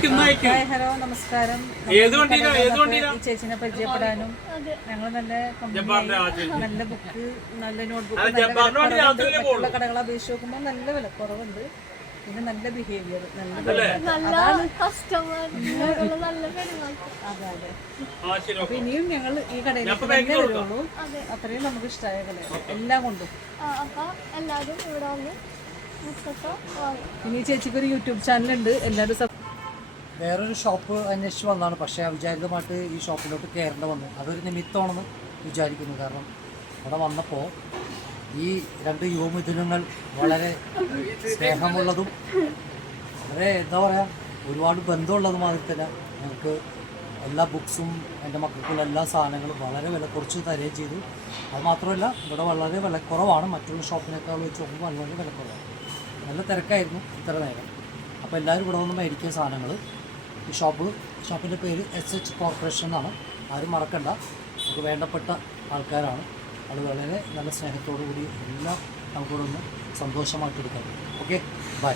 Hello നമസ്കാരം. ചേച്ചിനെ പരിചയപ്പെടാനും ഞങ്ങൾ നല്ല നല്ല ബുക്ക്, നല്ല നോട്ട്ബുക്ക്, നല്ല കടകളെ അപേക്ഷിച്ച് നോക്കുമ്പോൾ നല്ല വിലക്കുറവുണ്ട്. പിന്നെ നല്ല ബിഹേവിയർ, അപ്പൊ ഇനിയും ഞങ്ങൾ ഈ കടയിലേക്ക് തന്നെ വരുള്ളൂ. അത്രയും നമുക്ക് ഇഷ്ടമായ കട എല്ലാം കൊണ്ടും. ഇനി ചേച്ചിക്ക് ഒരു യൂട്യൂബ് ചാനലുണ്ട്, എല്ലാവരും വേറൊരു ഷോപ്പ് അന്വേഷിച്ച് വന്നതാണ്. പക്ഷേ അവിചാരിതമായിട്ട് ഈ ഷോപ്പിലോട്ട് കയറേണ്ട വന്നു. അതൊരു നിമിത്തമാണെന്ന് വിചാരിക്കുന്നു. കാരണം അവിടെ വന്നപ്പോൾ ഈ രണ്ട് യുവമിഥുനങ്ങൾ വളരെ സ്നേഹമുള്ളതും വളരെ എന്താ പറയുക ഒരുപാട് ബന്ധമുള്ളതും മാതിരി തന്നെ ഞങ്ങൾക്ക് എല്ലാ ബുക്സും എൻ്റെ മക്കൾക്കുള്ള എല്ലാ സാധനങ്ങളും വളരെ വില കുറച്ച് തരുകയും ചെയ്തു. അത് മാത്രമല്ല ഇവിടെ വളരെ വിലക്കുറവാണ്. മറ്റുള്ള ഷോപ്പിനേക്കാൾ വെച്ച് നോക്കുമ്പോൾ വളരെ വിലക്കുറവാണ്. നല്ല തിരക്കായിരുന്നു ഇത്ര നേരം. അപ്പോൾ എല്ലാവരും ഇവിടെ വന്ന് മേടിക്കുന്ന സാധനങ്ങൾ ഈ ഷോപ്പിൻ്റെ പേര് SH കോർപ്പറേഷൻ എന്നാണ്. ആരും മറക്കണ്ട, നമുക്ക് വേണ്ടപ്പെട്ട ആൾക്കാരാണ്. അത് വളരെ നല്ല സ്നേഹത്തോടു കൂടി എല്ലാം നമുക്കിവിടെ ഒന്ന് സന്തോഷമായിട്ട് എടുക്കാം. Okay, by.